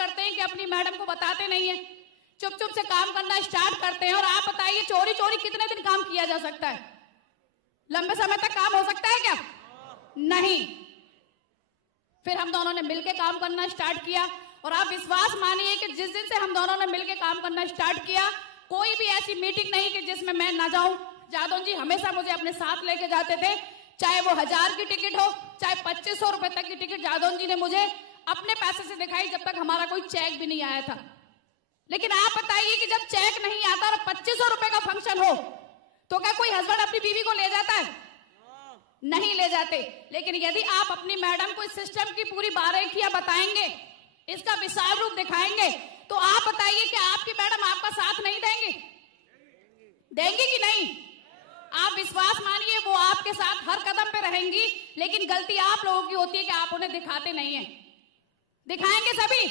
करते हैं कि अपनी मैडम को बताते नहीं है, चुप चुप से काम करना स्टार्ट करते हैं। और आप बताइए चोरी चोरी कितने दिन काम किया जा सकता है? लंबे समय तक काम हो सकता है क्या? नहीं। फिर हम दोनों ने मिलकर काम करना स्टार्ट किया और आप विश्वास मानिए कि जिस दिन से हम दोनों ने मिलकर काम करना स्टार्ट किया, कोई भी ऐसी मीटिंग नहीं कि जिसमें मैं ना जाऊं। जादव जी हमेशा मुझे अपने साथ लेके जाते थे, चाहे वो 1000 की टिकट हो, चाहे 2500 रुपए तक की टिकट जादव जी ने मुझे अपने पैसे से दिखाई, जब तक हमारा कोई चेक भी नहीं आया था। लेकिन आप बताइए कि जब चेक नहीं आता और 2500 रुपए का फंक्शन हो तो क्या कोई हस्बैंड अपनी बीवी को ले जाता है? नहीं ले जाते। लेकिन यदि आप अपनी मैडम को इस सिस्टम की पूरी बारीकियां बताएंगे, इसका विशाल रूप दिखाएंगे, तो आप बताइए कि आपकी मैडम आपका साथ नहीं देंगे? देंगे कि नहीं? आप विश्वास मानिए वो आपके साथ हर कदम पे रहेंगी। लेकिन गलती आप लोगों की होती है कि आप उन्हें दिखाते नहीं है। दिखाएंगे सभी?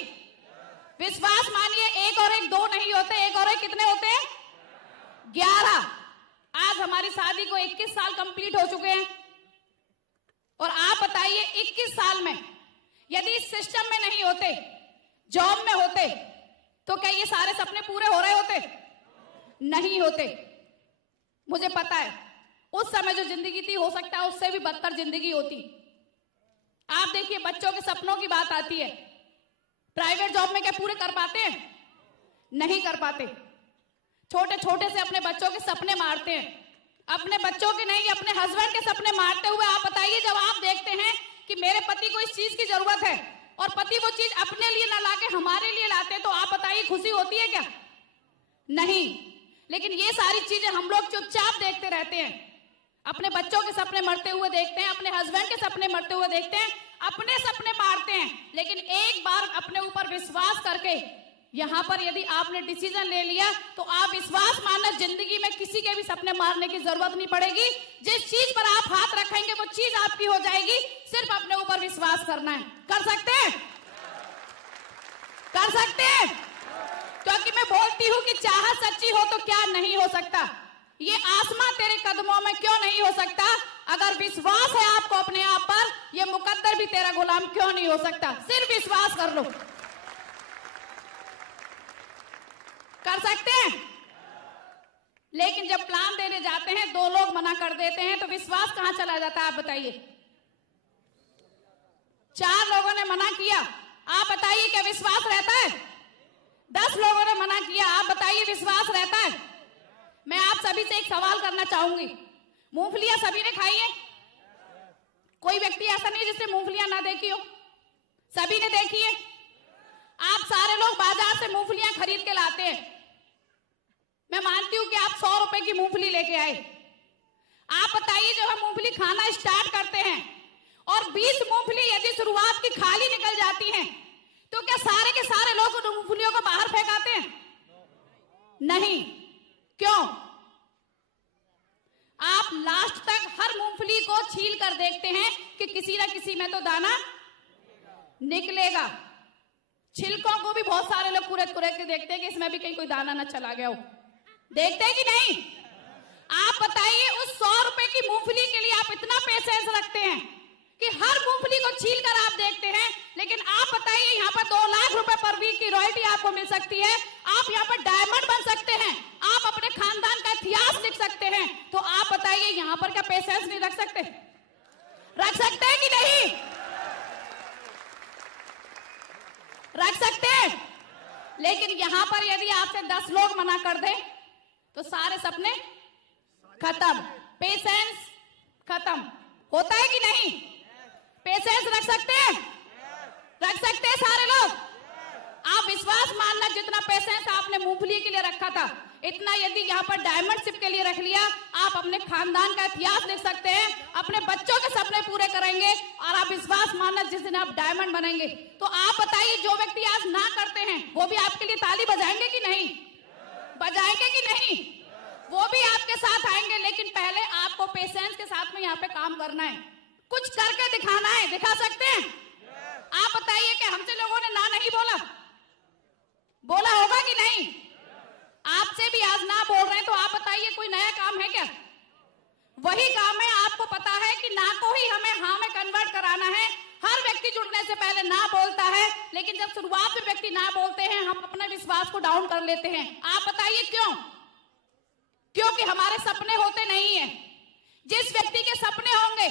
विश्वास मानिए, एक और एक दो नहीं होते, एक और एक कितने होते हैं? 11। आज हमारी शादी को 21 साल कंप्लीट हो चुके हैं और आप बताइए 21 साल में यदि इस सिस्टम में नहीं होते, जॉब में होते, तो क्या ये सारे सपने पूरे हो रहे होते? नहीं होते। मुझे पता है उस समय जो जिंदगी थी, हो सकता है उससे भी बदतर जिंदगी होती। आप देखिए बच्चों के सपनों की बात आती है, प्राइवेट जॉब में क्या पूरे कर पाते हैं? नहीं कर पाते। छोटे छोटे से अपने बच्चों के सपने मारते हैं, अपने बच्चों के नहीं अपने हस्बैंड के सपने मारते हुए। आप बताइए जब आप देखते हैं कि मेरे पति को इस चीज की जरूरत है और पति वो चीज अपने लिए ना लाके हमारे लिए लाते हैं, तो आप बताइए खुशी होती है क्या? नहीं। लेकिन ये सारी चीजें हम लोग चुपचाप देखते रहते हैं, अपने बच्चों के सपने मरते हुए देखते हैं, अपने हस्बैंड के सपने मरते हुए देखते हैं, अपने सपने मारते हैं। लेकिन एक बार अपने ऊपर विश्वास करके यहां पर यदि आपने डिसीजन ले लिया तो आप विश्वास मानना, जिंदगी में किसी के भी सपने मारने की जरूरत नहीं पड़ेगी। जिस चीज पर आप हाथ रखेंगे वो चीज आपकी हो जाएगी। सिर्फ अपने ऊपर विश्वास करना है। कर सकते हैं? कर सकते हैं? क्योंकि मैं बोलती हूं कि चाहत सच्ची हो तो क्या नहीं हो सकता। ये आसमां तेरे कदमों में क्यों नहीं हो सकता? अगर विश्वास है आपको अपने आप पर, ये मुकद्दर भी तेरा गुलाम क्यों नहीं हो सकता? सिर्फ विश्वास कर लो। कर सकते हैं? लेकिन जब प्लान देने जाते हैं, दो लोग मना कर देते हैं, तो विश्वास कहां चला जाता है? आप बताइए। 4 लोगों ने मना किया, आप बताइए क्या विश्वास रहता है? 10 लोगों ने मना किया, आप बताइए विश्वास रहता है? मैं आप सभी से एक सवाल करना चाहूंगी, मूंगफलियां सभी ने खाई है? कोई व्यक्ति ऐसा नहीं जिसने मूंगफलियां ना देखी हो? सभी ने देखी है। आप सारे लोग बाजार से मूंगफलियां खरीद के लाते हैं। मैं मानती हूं कि आप 100 रुपए की मूंगफली लेके आए। आप बताइए जब हम मूंगफली खाना स्टार्ट करते हैं और 20 मूंगफली यदि शुरुआत की खाली निकल जाती हैं, तो क्या सारे के सारे लोग उन मूंगफलियों को बाहर फेंकाते हैं? नहीं। क्यों? आप लास्ट तक हर मूंगफली को छील कर देखते हैं कि किसी ना किसी में तो दाना निकलेगा। छिलकों को भी बहुत सारे लोग कुरेद कुरेद के देखते हैं कि इसमें भी कहीं कोई दाना ना चला गया हो। देखते हैं कि नहीं? आप बताइए उस 100 रुपए की मूंगफली के लिए आप इतना पेशेंस रखते हैं कि हर मूंगफली को छील कर आप देखते हैं। लेकिन आप बताइए यहाँ पर 2 लाख रुपए पर वीक की रॉयल्टी आपको मिल सकती है, आप यहाँ पर डायमंड बन सकते हैं, आप अपने खानदान का इतिहास लिख सकते हैं, तो आप बताइए यहाँ पर क्या पेशेंस नहीं रख सकते? रख सकते हैं कि नहीं? रख सकते हैं। लेकिन यहां पर यदि आपसे 10 लोग मना कर दें तो सारे सपने खत्म, पेशेंस खत्म। होता है कि नहीं? पेशेंस रख सकते हैं? रख सकते हैं सारे लोग? आप विश्वास मानना, जितना पेशेंस आपने मूंगफली के लिए रखा था, इतना यदि यहाँ पर डायमंडशिप के लिए रख लिया, आप अपने खानदान का इतिहास लिख सकते हैं, अपने बच्चों के सपने पूरे करेंगे। और आप विश्वास मानना, जिस दिन आप डायमंड बनेंगे, तो आप बताइए जो व्यक्ति आज ना करते हैं वो भी आपके लिए ताली बजाएंगे कि नहीं? बजाएंगे कि नहीं? वो भी आपके साथ आएंगे। लेकिन पहले आपको पेशेंस के साथ में यहाँ पे काम करना है, कुछ करके दिखाना है। दिखा सकते हैं? आप बताइए कि हमसे लोगों ने ना नहीं बोला, बोला होगा कि नहीं? आपसे भी आज ना बोल रहे हैं, तो आप बताइए कोई नया काम है क्या? वही काम है। आपको पता है कि ना को ही हमें हाँ में कन्वर्ट कराना है। हर व्यक्ति जुड़ने से पहले ना बोलता है, लेकिन जब शुरुआत में व्यक्ति ना बोलते हैं हम अपने विश्वास को डाउन कर लेते हैं। आप बताइए क्यों? क्योंकि हमारे सपने होते नहीं है। जिस व्यक्ति के सपने होंगे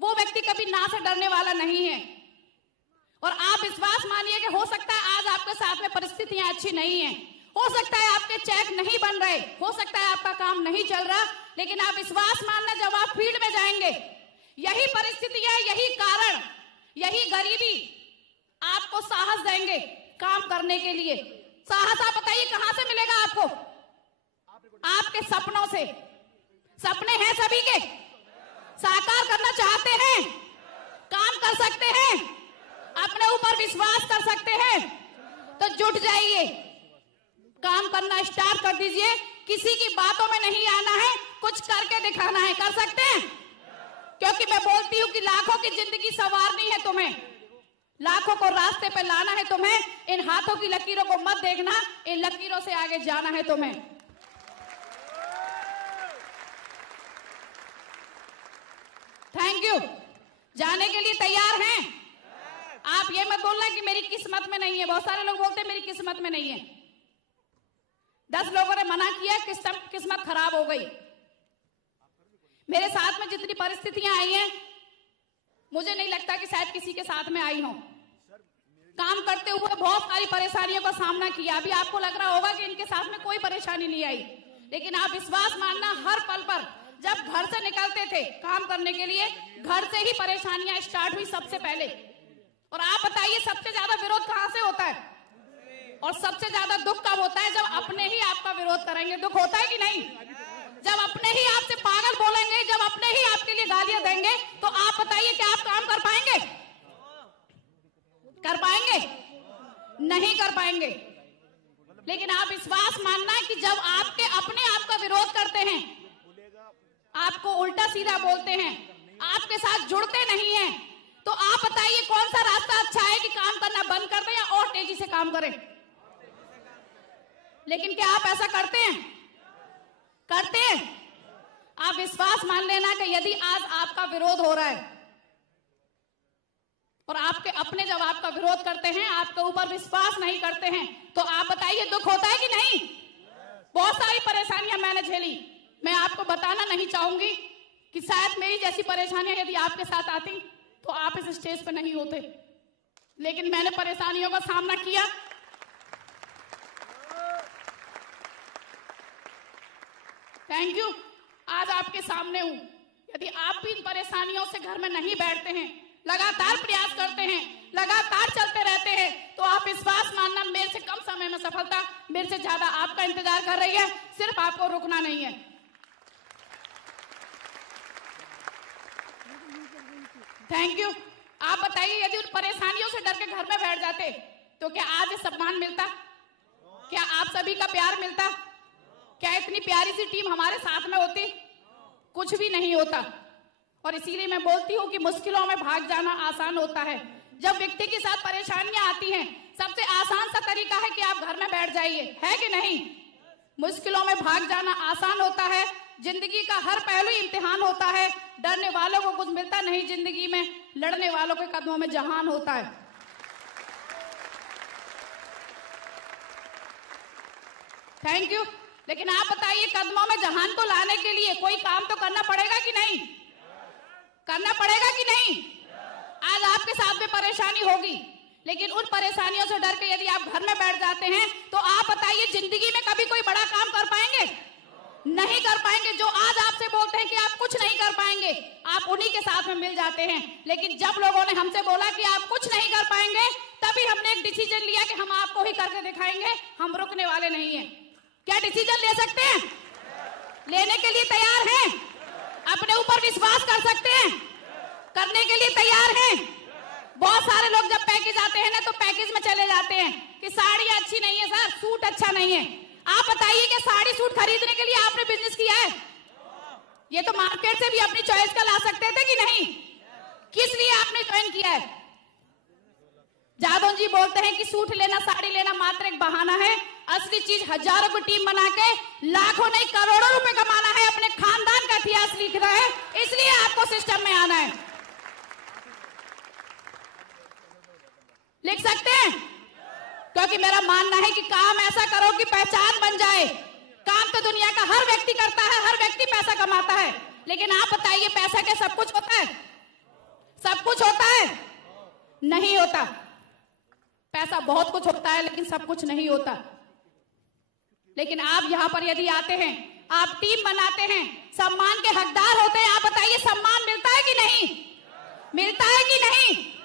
वो व्यक्ति कभी ना से डरने वाला नहीं है। और आप विश्वास मानिए कि हो सकता है आज आपके साथ में परिस्थितियां अच्छी नहीं है, हो सकता है आपके चेक नहीं बन रहे, हो सकता है आपका काम नहीं चल रहा, लेकिन आप विश्वास मानना जब आप फील्ड में जाएंगे, यही परिस्थितियां, यही कारण, यही गरीबी आपको साहस देंगे काम करने के लिए। साहस आप बताइए कहां से मिलेगा आपको? आपके सपनों से। सपने हैं सभी के, साकार करना चाहते हैं, काम कर सकते हैं, अपने ऊपर विश्वास कर सकते हैं, तो जुट जाइए, काम करना स्टार्ट कर दीजिए। किसी की बातों में नहीं आना है, कुछ करके दिखाना है। कर सकते हैं? क्योंकि मैं बोलती हूं कि लाखों की जिंदगी संवारनी है तुम्हें, लाखों को रास्ते पे लाना है तुम्हें। इन हाथों की लकीरों को मत देखना, इन लकीरों से आगे जाना है तुम्हें। Thank you. जाने के लिए तैयार हैं? आप ये मत बोलना कि मेरी किस्मत में नहीं है। बहुत सारे लोग बोलते हैं मेरी किस्मत में नहीं है। 10 लोगों ने मना किया, किस्मत खराब हो गई। मेरे साथ में जितनी परिस्थितियां आई हैं, मुझे नहीं लगता कि शायद किसी के साथ में आई हो। काम करते हुए बहुत सारी परेशानियों का सामना किया। अभी आपको लग रहा होगा कि इनके साथ में कोई परेशानी नहीं आई, लेकिन आप विश्वास मानना, हर पल पर जब घर से निकलते थे काम करने के लिए, घर से ही परेशानियां स्टार्ट हुई सबसे पहले। और आप बताइए सबसे ज्यादा विरोध कहां से होता है? और सबसे ज्यादा दुख कब होता है? जब अपने ही आपका विरोध करेंगे। दुख होता है कि नहीं? जब अपने ही आपसे पागल बोलेंगे, जब अपने ही आपके लिए गालियां देंगे, तो आप बताइए क्या आप काम कर पाएंगे? कर पाएंगे? नहीं कर पाएंगे। लेकिन आप विश्वास मानना कि जब आपके अपने आप का विरोध करते हैं, आपको उल्टा सीधा बोलते हैं, आपके साथ जुड़ते नहीं हैं, तो आप बताइए कौन सा रास्ता अच्छा है कि काम करना बंद कर दें या और तेजी से काम करें? लेकिन क्या आप ऐसा करते हैं? करते हैं? आप विश्वास मान लेना कि यदि आज आपका विरोध हो रहा है और आपके अपने जब आपका विरोध करते हैं, आपके ऊपर विश्वास नहीं करते हैं, तो आप बताइए दुख होता है कि नहीं? बहुत सारी परेशानियां मैंने झेली। मैं आपको बताना नहीं चाहूंगी कि शायद मेरी जैसी परेशानियां यदि आपके साथ आती तो आप इस स्टेज पर नहीं होते, लेकिन मैंने परेशानियों का सामना किया। Thank you. आज आपके सामने हूं। यदि आप भी इन परेशानियों से घर में नहीं बैठते हैं, लगातार प्रयास करते हैं, लगातार चलते रहते हैं, तो आप विश्वास मानना मेरे से कम समय में सफलता मेरे से ज्यादा आपका इंतजार कर रही है। सिर्फ आपको रुकना नहीं है। Thank you. आप बताइए यदि उन परेशानियों से डर के घर में बैठ जाते तो क्या आज सम्मान मिलता? क्या आप सभी का प्यार मिलता? क्या इतनी प्यारी सी टीम हमारे साथ में होती? कुछ भी नहीं होता। और इसीलिए मैं बोलती हूँ कि मुश्किलों में भाग जाना आसान होता है। जब व्यक्ति के साथ परेशानियां आती हैं, सबसे आसान सा तरीका है कि आप घर में बैठ जाइए, है कि नहीं? मुश्किलों में भाग जाना आसान होता है। जिंदगी का हर पहलू इम्तिहान होता है। डरने वालों को कुछ मिलता नहीं जिंदगी में, लड़ने वालों के कदमों में जहान होता है। Thank you. लेकिन आप बताइए कदमों में जहान को लाने के लिए कोई काम तो करना पड़ेगा कि नहीं? करना पड़ेगा कि नहीं? आज आपके साथ में परेशानी होगी, लेकिन उन परेशानियों से डर के यदि आप घर में बैठ जाते हैं, तो आप बताइए जिंदगी में कभी कोई बड़ा काम कर पाएंगे? नहीं कर पाएंगे। जो आज आपसे बोलते हैं कि आप कुछ नहीं कर पाएंगे, आप उन्हीं के साथ में मिल जाते हैं। लेकिन जब लोगों ने हमसे बोला कि आप कुछ नहीं कर पाएंगे, तभी हमने एक डिसीजन लिया कि हम आपको ही करके दिखाएंगे, हम रुकने वाले नहीं हैं। क्या डिसीजन ले सकते हैं? लेने के लिए तैयार हैं? अपने ऊपर विश्वास कर सकते हैं? करने के लिए तैयार हैं? बहुत सारे लोग जब पैकेज आते हैं ना, तो पैकेज में चले जाते हैं कि साड़ी अच्छी नहीं है सर, सूट अच्छा नहीं है। आप बताइए कि साड़ी सूट खरीदने के लिए आपने बिजनेस किया है? ये तो मार्केट से भी अपनी चॉइस का ला सकते थे कि नहीं? किस लिए आपने ज्वाइन किया है? जादव जी बोलते हैं कि सूट लेना, साड़ी लेना मात्र एक बहाना है। असली चीज हजारों की टीम बना के लाखों नहीं करोड़ों रुपए कमाना है, अपने खानदान का इतिहास लिखना है। इसलिए आपको सिस्टम में आना है। लिख सकते हैं? क्योंकि मेरा मानना है कि काम ऐसा करो कि पहचान बन जाए। काम तो दुनिया का हर व्यक्ति करता है, हर व्यक्ति पैसा कमाता है, लेकिन आप बताइए पैसा क्या सब कुछ होता है? सब कुछ होता है? नहीं होता। पैसा बहुत कुछ होता है लेकिन सब कुछ नहीं होता। लेकिन आप यहां पर यदि आते हैं, आप टीम बनाते हैं, सम्मान के हकदार होते हैं, आप बताइए सम्मान मिलता है कि नहीं? मिलता है कि नहीं?